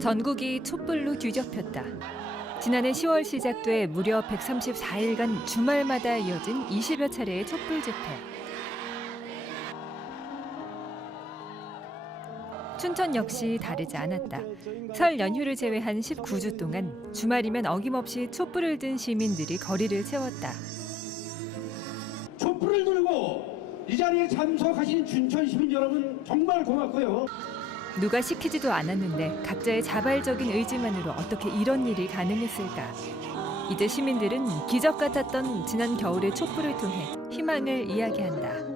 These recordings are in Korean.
전국이 촛불로 뒤덮였다. 지난해 10월 시작돼 무려 134일간 주말마다 이어진 20여 차례의 촛불 집회. 춘천 역시 다르지 않았다. 설 연휴를 제외한 19주 동안 주말이면 어김없이 촛불을 든 시민들이 거리를 채웠다. 촛불을 들고 이 자리에 참석하신 춘천 시민 여러분 정말 고맙고요. 누가 시키지도 않았는데 각자의 자발적인 의지만으로 어떻게 이런 일이 가능했을까? 이제 시민들은 기적 같았던 지난 겨울의 촛불을 통해 희망을 이야기한다.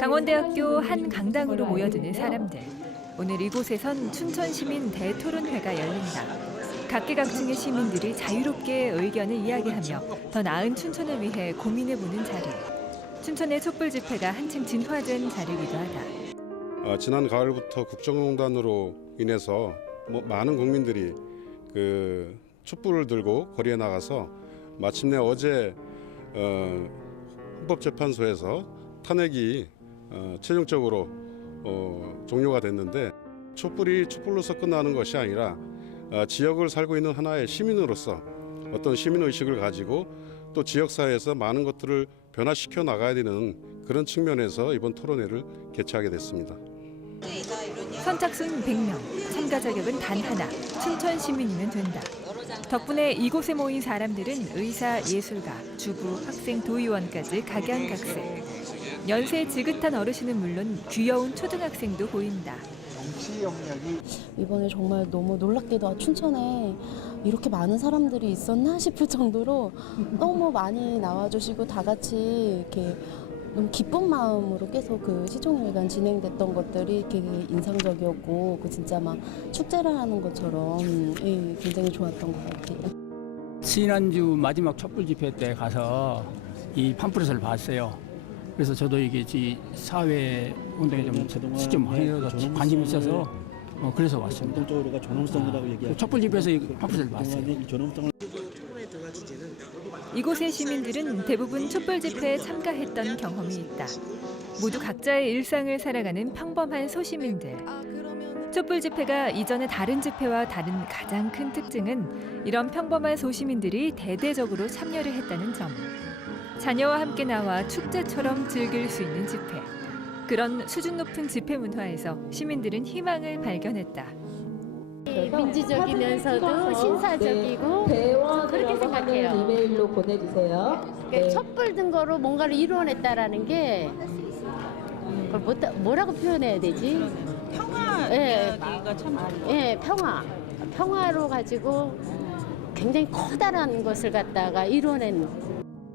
강원대학교 한 강당으로 모여드는 사람들. 오늘 이곳에선 춘천 시민 대토론회가 열린다. 각계각층의 시민들이 자유롭게 의견을 이야기하며 더 나은 춘천을 위해 고민해보는 자리. 춘천의 촛불 집회가 한층 진화된 자리이기도 하다. 지난 가을부터 국정농단으로 인해서 많은 국민들이 촛불을 들고 거리에 나가서 마침내 어제 헌법재판소에서 탄핵이 최종적으로 종료가 됐는데 촛불이 촛불로서 끝나는 것이 아니라 지역을 살고 있는 하나의 시민으로서 어떤 시민의식을 가지고 또 지역사회에서 많은 것들을 변화시켜 나가야 되는 그런 측면에서 이번 토론회를 개최하게 됐습니다. 선착순 100명, 참가 자격은 단 하나, 춘천 시민이면 된다. 덕분에 이곳에 모인 사람들은 의사, 예술가, 주부, 학생, 도의원까지 각양각색. 연세 지긋한 어르신은 물론 귀여운 초등학생도 보인다. 이번에 정말 너무 놀랍게도 춘천에 이렇게 많은 사람들이 있었나 싶을 정도로 너무 많이 나와주시고 다 같이 이렇게 너무 기쁜 마음으로 계속 시종일관 진행됐던 것들이 되게 인상적이었고 진짜 막 축제를 하는 것처럼 굉장히 좋았던 것 같아요. 지난주 마지막 촛불 집회 때 가서 이 팜플렛을 봤어요. 그래서 저도 이게 사회 운동에 좀 관심이 있어서 그래서 왔습니다. 공통적으로가 전원성이라고 얘기하죠. 촛불 집회에서 이 팜플렛을 봤어요. 이곳의 시민들은 대부분 촛불 집회에 참가했던 경험이 있다. 모두 각자의 일상을 살아가는 평범한 소시민들. 촛불 집회가 이전의 다른 집회와 다른 가장 큰 특징은 이런 평범한 소시민들이 대대적으로 참여를 했다는 점. 자녀와 함께 나와 축제처럼 즐길 수 있는 집회. 그런 수준 높은 집회 문화에서 시민들은 희망을 발견했다. 민주적이면서도 신사적이고 그렇게 생각해요. 이메일로 보내주세요. 촛불 든 거로 뭔가를 이루어냈다라는 게 그걸 뭐라고 표현해야 되지? 평화가 참 평화로 가지고 굉장히 커다란 것을 갖다가 이루어낸.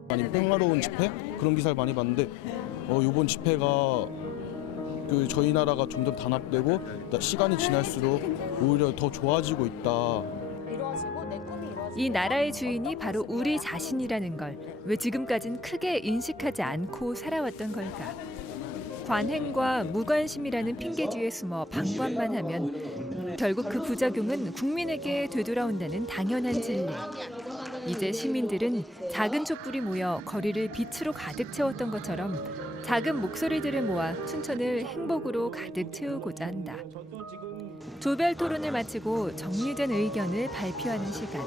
아니 평화로운 집회 그런 기사를 많이 봤는데 이번 집회가 저희 나라가 점점 단합되고 시간이 지날수록 오히려 더 좋아지고 있다. 이 나라의 주인이 바로 우리 자신이라는 걸 왜 지금까진 크게 인식하지 않고 살아왔던 걸까? 관행과 무관심이라는 핑계 뒤에 숨어 방관만 하면 결국 그 부작용은 국민에게 되돌아온다는 당연한 진리. 이제 시민들은 작은 촛불이 모여 거리를 빛으로 가득 채웠던 것처럼 작은 목소리들을 모아 춘천을 행복으로 가득 채우고자 한다. 조별 토론을 마치고 정리된 의견을 발표하는 시간.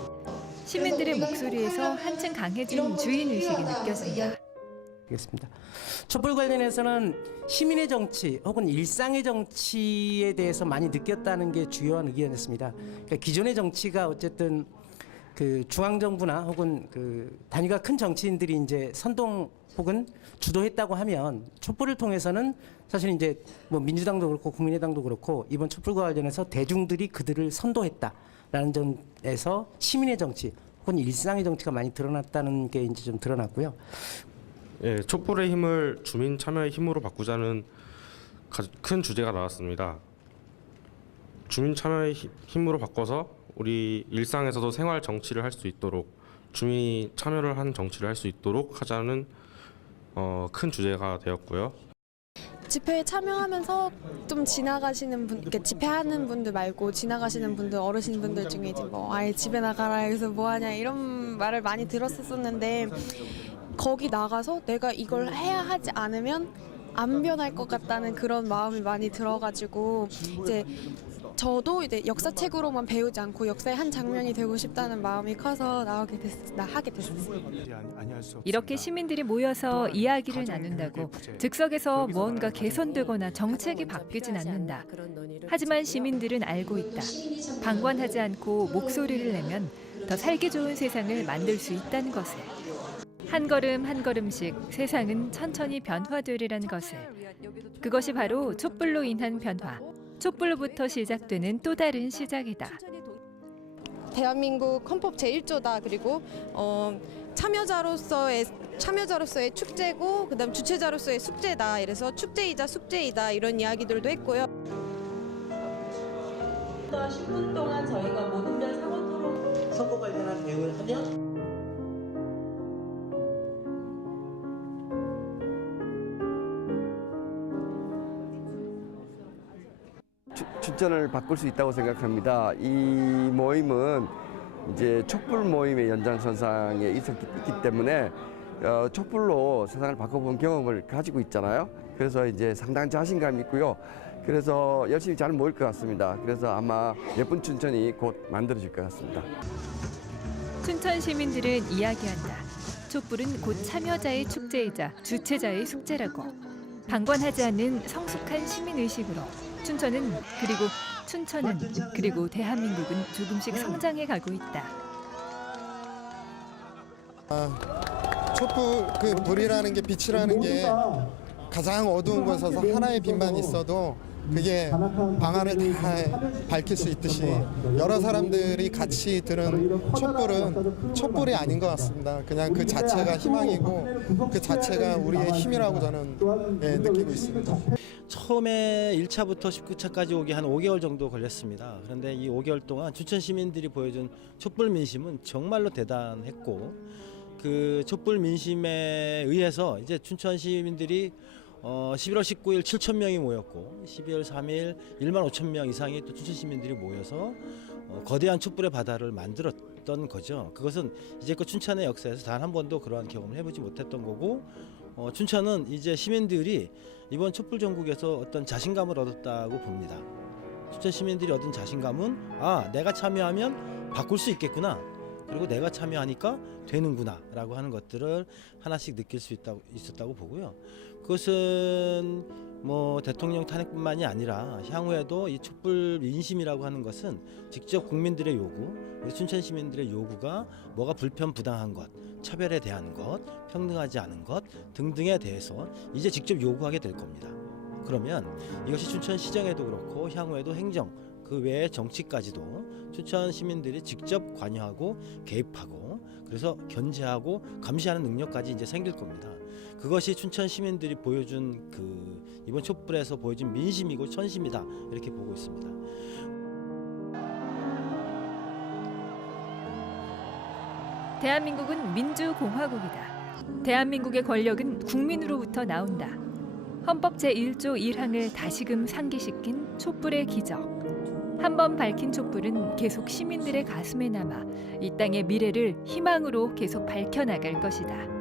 시민들의 목소리에서 한층 강해진 주인의식이 느껴진다. 알겠습니다. 촛불 관련해서는 시민의 정치 혹은 일상의 정치에 대해서 많이 느꼈다는 게 주요한 의견이었습니다. 그러니까 기존의 정치가 어쨌든 중앙정부나 혹은 단위가 큰 정치인들이 이제 선동 혹은 주도했다고 하면 촛불을 통해서는 사실 이제 민주당도 그렇고 국민의당도 그렇고 이번 촛불과 관련해서 대중들이 그들을 선도했다라는 점에서 시민의 정치 혹은 일상의 정치가 많이 드러났다는 게 이제 좀 드러났고요. 예, 촛불의 힘을 주민 참여의 힘으로 바꾸자는 큰 주제가 나왔습니다. 주민 참여의 힘으로 바꿔서 우리 일상에서도 생활 정치를 할 수 있도록 주민이 참여를 한 정치를 할 수 있도록 하자는 큰 주제가 되었고요. 집회에 참여하면서 좀 지나가시는 분, 이렇게 집회하는 분들 말고 지나가시는 분들, 어르신분들 중에 이제 아예 집에 나가라 여기서 뭐 하냐 이런 그런 말을 많이 들었었는데 거기 나가서 내가 이걸 해야 하지 않으면 안 변할 것 같다는 그런 마음이 많이 들어가지고 이제 저도 이제 역사책으로만 배우지 않고 역사의 한 장면이 되고 싶다는 마음이 커서 하게 됐어요. 이렇게 시민들이 모여서 이야기를 나눈다고 즉석에서 무언가 개선되거나 정책이 바뀌진 않는다. 하지만 시민들은 알고 있다. 방관하지 않고 목소리를 내면 더 살기 좋은 세상을 만들 수 있다는 것을. 한 걸음 한 걸음씩 세상은 천천히 변화되리라는 것을. 그것이 바로 촛불로 인한 변화. 촛불로부터 시작되는 또 다른 시작이다. 대한민국 헌법 제1조다. 그리고 참여자로서의 축제고 그다음 주체자로서의 숙제다. 이래서 축제이자 숙제이다 이런 이야기들도 했고요. 10분 동안 저희가 모든 별 사고 토론 선거 관련한 대응을 하면 춘천을 바꿀 수 있다고 생각합니다. 이 모임은 이제 촛불 모임의 연장선상에 있기 때문에 촛불로 세상을 바꿔본 경험을 가지고 있잖아요. 그래서 이제 상당한 자신감이 있고요. 그래서 열심히 잘 모일 것 같습니다. 그래서 아마 예쁜 춘천이 곧 만들어질 것 같습니다. 춘천 시민들은 이야기한다. 촛불은 곧 참여자의 축제이자 주체자의 숙제라고. 방관하지 않는 성숙한 시민의식으로 춘천은 그리고 대한민국은 조금씩 성장해 가고 있다. 촛불 그 불이라는 게 빛이라는 게 가장 어두운 곳에서 하나의 빛만 있어도 그게 방안을 다 밝힐 수 있듯이 여러 사람들이 같이 들은 촛불은 촛불이 아닌 것 같습니다. 그냥 그 자체가 희망이고 그 자체가 우리의 힘이라고 저는 느끼고 있습니다. 처음에 1차부터 19차까지 오기 한 5개월 정도 걸렸습니다. 그런데 이 5개월 동안 춘천 시민들이 보여준 촛불 민심은 정말로 대단했고 그 촛불 민심에 의해서 이제 춘천 시민들이 11월 19일 7천 명이 모였고 12월 3일 1만 5천 명 이상의 또 춘천 시민들이 모여서 거대한 촛불의 바다를 만들었던 거죠. 그것은 이제껏 춘천의 역사에서 단 한 번도 그러한 경험을 해보지 못했던 거고 춘천은 이제 시민들이 이번 촛불 전국에서 어떤 자신감을 얻었다고 봅니다. 춘천 시민들이 얻은 자신감은 내가 참여하면 바꿀 수 있겠구나. 그리고 내가 참여하니까 되는구나 라고 하는 것들을 하나씩 느낄 수 있었다고 보고요. 그것은 뭐 대통령 탄핵뿐만이 아니라 향후에도 이 촛불 민심이라고 하는 것은 직접 국민들의 요구, 우리 춘천 시민들의 요구가 뭐가 불편부당한 것, 차별에 대한 것, 평등하지 않은 것 등등에 대해서 이제 직접 요구하게 될 겁니다. 그러면 이것이 춘천 시정에도 그렇고 향후에도 행정, 그 외의 정치까지도 춘천 시민들이 직접 관여하고 개입하고 그래서 견제하고 감시하는 능력까지 이제 생길 겁니다. 그것이 춘천 시민들이 보여준 그 이번 촛불에서 보여준 민심이고 천심이다 이렇게 보고 있습니다. 대한민국은 민주공화국이다. 대한민국의 권력은 국민으로부터 나온다. 헌법 제1조 1항을 다시금 상기시킨 촛불의 기적. 한번 밝힌 촛불은 계속 시민들의 가슴에 남아 이 땅의 미래를 희망으로 계속 밝혀나갈 것이다.